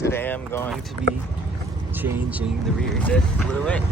Today I'm going to be changing the rear diff fluid.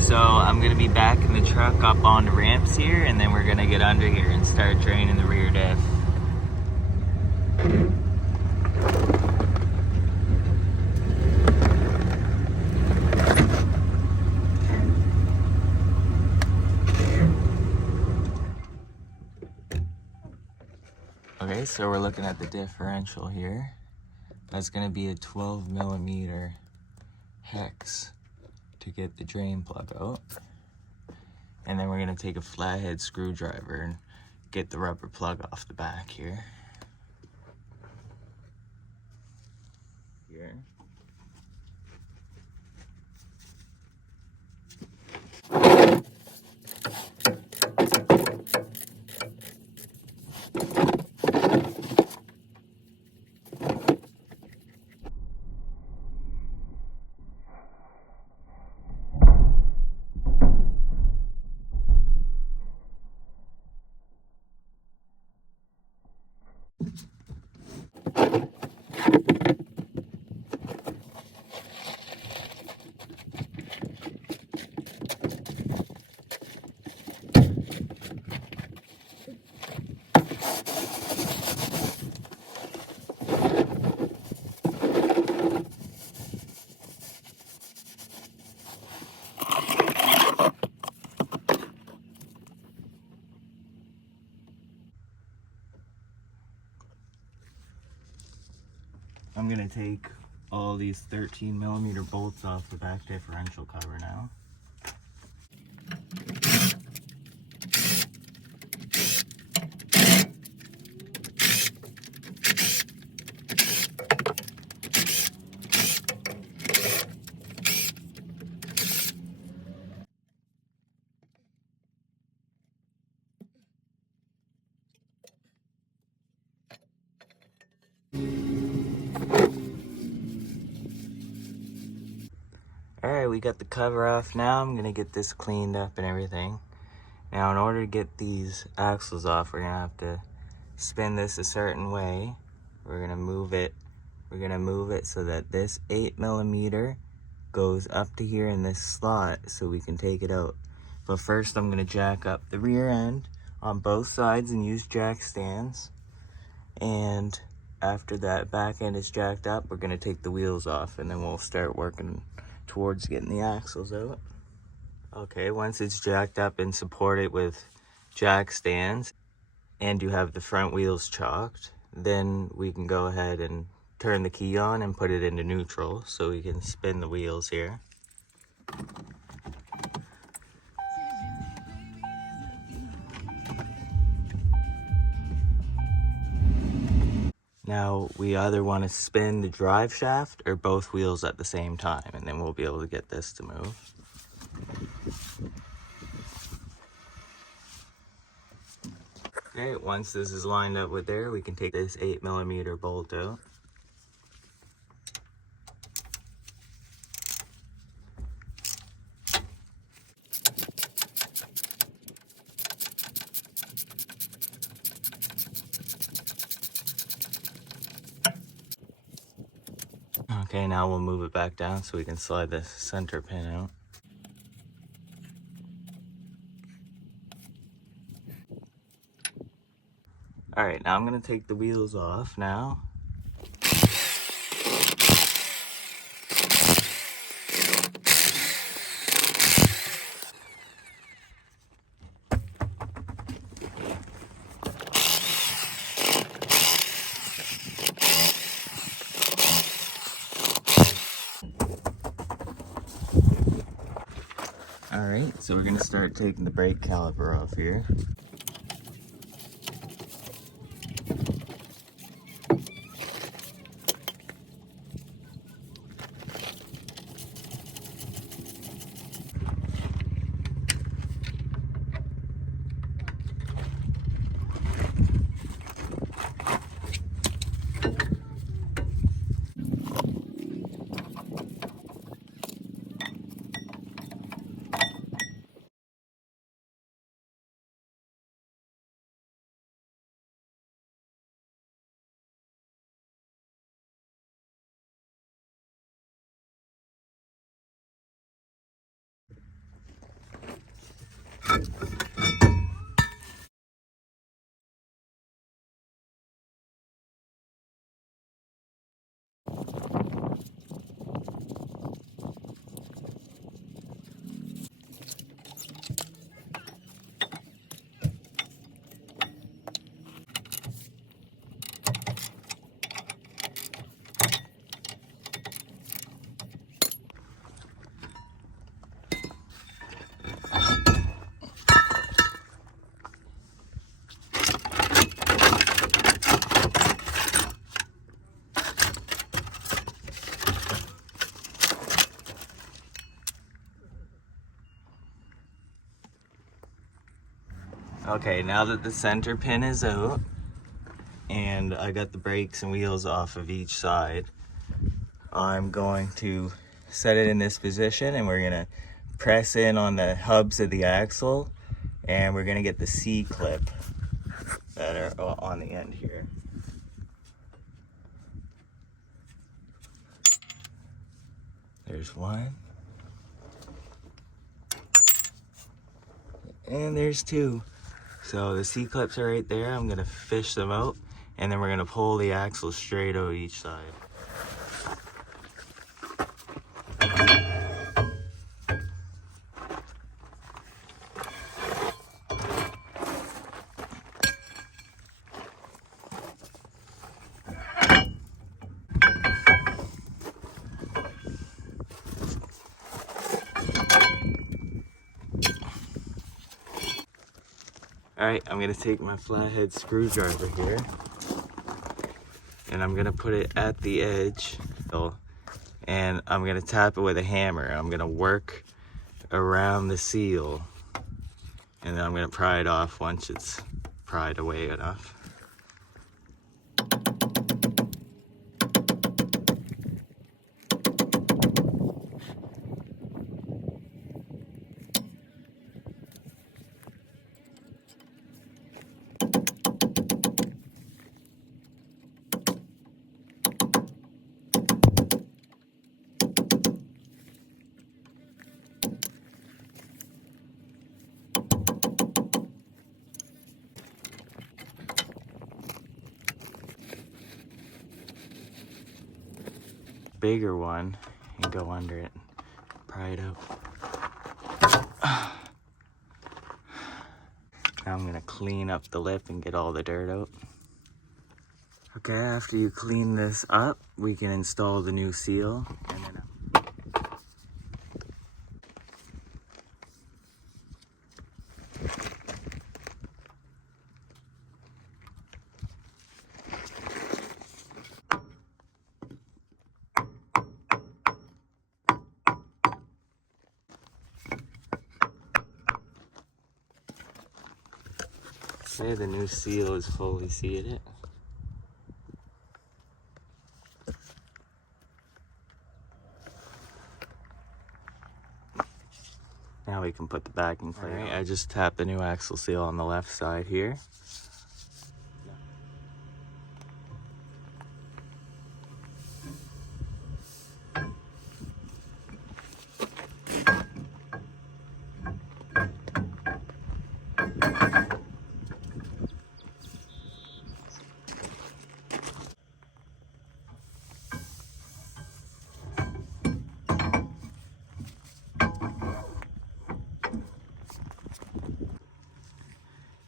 So I'm going to be backing the truck up on the ramps here, and then we're going to get under here and start draining the rear diff. Okay, so we're looking at the differential here. That's going to be a 12 millimeter hex to get the drain plug out. And then we're going to take a flathead screwdriver and get the rubber plug off the back here. Here. I'm going to take all these 13 millimeter bolts off the back differential cover now. Alright, we got the cover off now. I'm going to get this cleaned up and everything. Now, in order to get these axles off, we're going to have to spin this a certain way. We're going to move it. We're going to move it so that this 8 millimeter goes up to here in this slot so we can take it out. But first, I'm going to jack up the rear end on both sides and use jack stands. And after that back end is jacked up, we're going to take the wheels off, and then we'll start working towards getting the axles out. Okay, once it's jacked up and supported with jack stands and you have the front wheels chalked, then we can go ahead and turn the key on and put it into neutral so we can spin the wheels here. Now, we either want to spin the drive shaft or both wheels at the same time, and then we'll be able to get this to move. Okay, once this is lined up with there, we can take this 8 millimeter bolt out. Okay, now we'll move it back down so we can slide the center pin out. Alright, now I'm going to take the wheels off now. Alright, so we're going to start taking the brake caliper off here. Okay, now that the center pin is out and I got the brakes and wheels off of each side, I'm going to set it in this position and we're gonna press in on the hubs of the axle and we're gonna get the C-clip that are on the end here. There's one. And there's two. So the C-clips are right there. I'm gonna fish them out and then we're gonna pull the axle straight out each side. Alright, I'm gonna take my flathead screwdriver here and I'm gonna put it at the edge and I'm gonna tap it with a hammer. I'm gonna work around the seal and then I'm gonna pry it off once it's pried away enough. Bigger one and go under it, pry it out. Now I'm gonna clean up the lip and get all the dirt out. Okay, after you clean this up, we can install the new seal. And then okay, the new seal is fully seated. Now we can put the backing plate on. I just tapped the new axle seal on the left side here.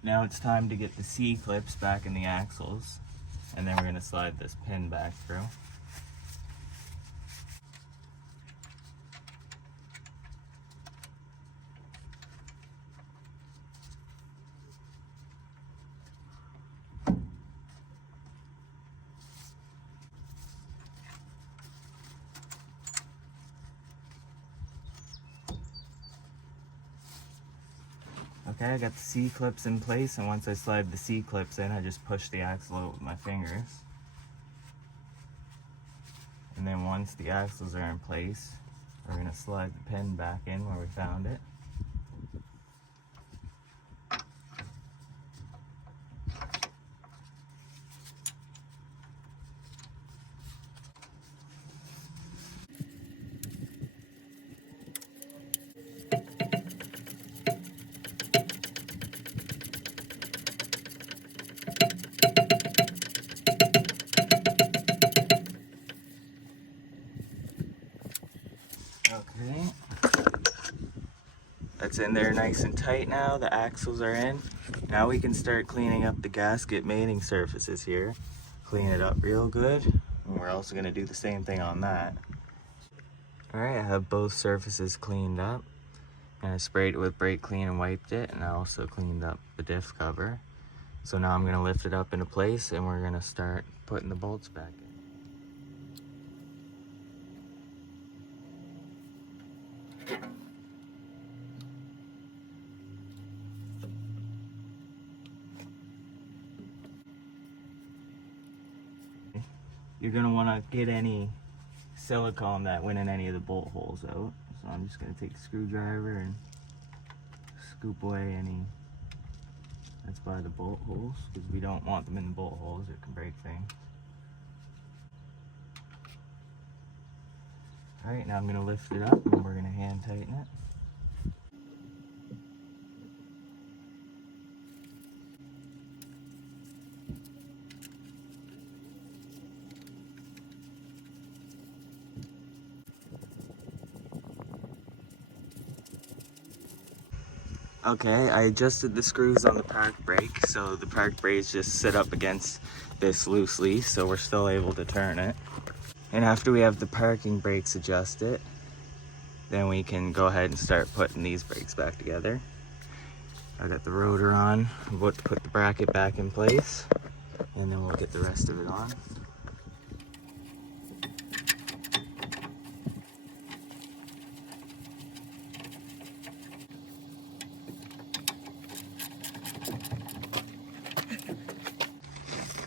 Now it's time to get the C-clips back in the axles, and then we're going to slide this pin back through. Okay, I got the C-clips in place, and once I slide the C-clips in, I just push the axle out with my fingers. And then once the axles are in place, we're going to slide the pin back in where we found it. Okay, that's in there nice and tight now. The axles are in. Now we can start cleaning up the gasket mating surfaces here. Clean it up real good. And we're also going to do the same thing on that. Alright, I have both surfaces cleaned up. And I sprayed it with brake clean and wiped it. And I also cleaned up the diff cover. So now I'm going to lift it up into place and we're going to start putting the bolts back in. You're gonna wanna get any silicone that went in any of the bolt holes out. So I'm just gonna take a screwdriver and scoop away any that's by the bolt holes, because we don't want them in the bolt holes, it can break things. Alright, now I'm gonna lift it up and we're gonna hand tighten it. Okay, I adjusted the screws on the park brake, so the park brakes just sit up against this loosely, so we're still able to turn it. And after we have the parking brakes adjusted, then we can go ahead and start putting these brakes back together. I got the rotor on, I'm about to put the bracket back in place, and then we'll get the rest of it on.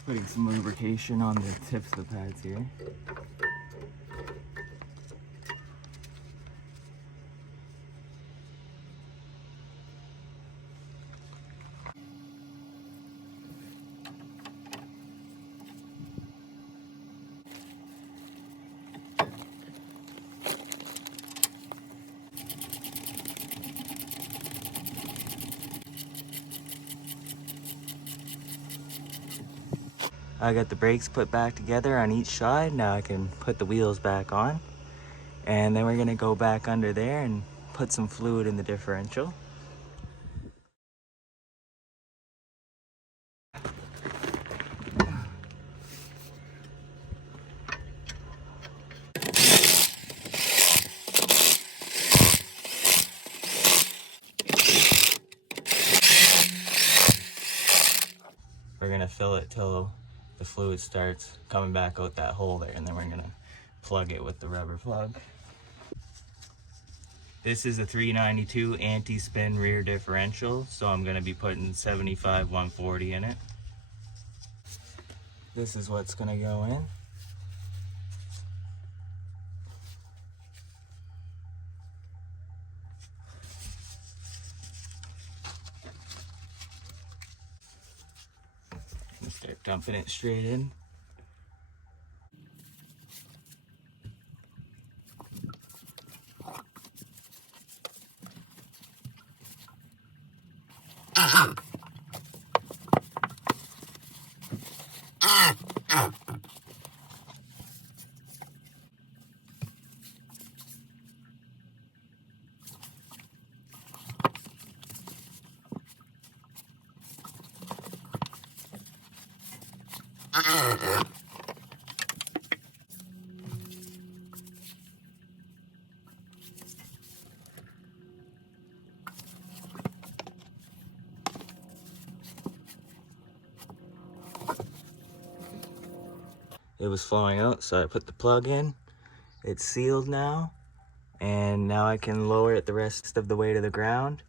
Putting some lubrication on the tips of the pads here. I got the brakes put back together on each side. Now I can put the wheels back on. And then we're gonna go back under there and put some fluid in the differential. We're gonna fill it till the fluid starts coming back out that hole there, and then we're gonna plug it with the rubber plug. This is a 392 anti-spin rear differential, so I'm gonna be putting 75 140 in it. This is what's gonna go in. Start dumping it straight in. It was flowing out, so I put the plug in. It's sealed now, and now I can lower it the rest of the way to the ground.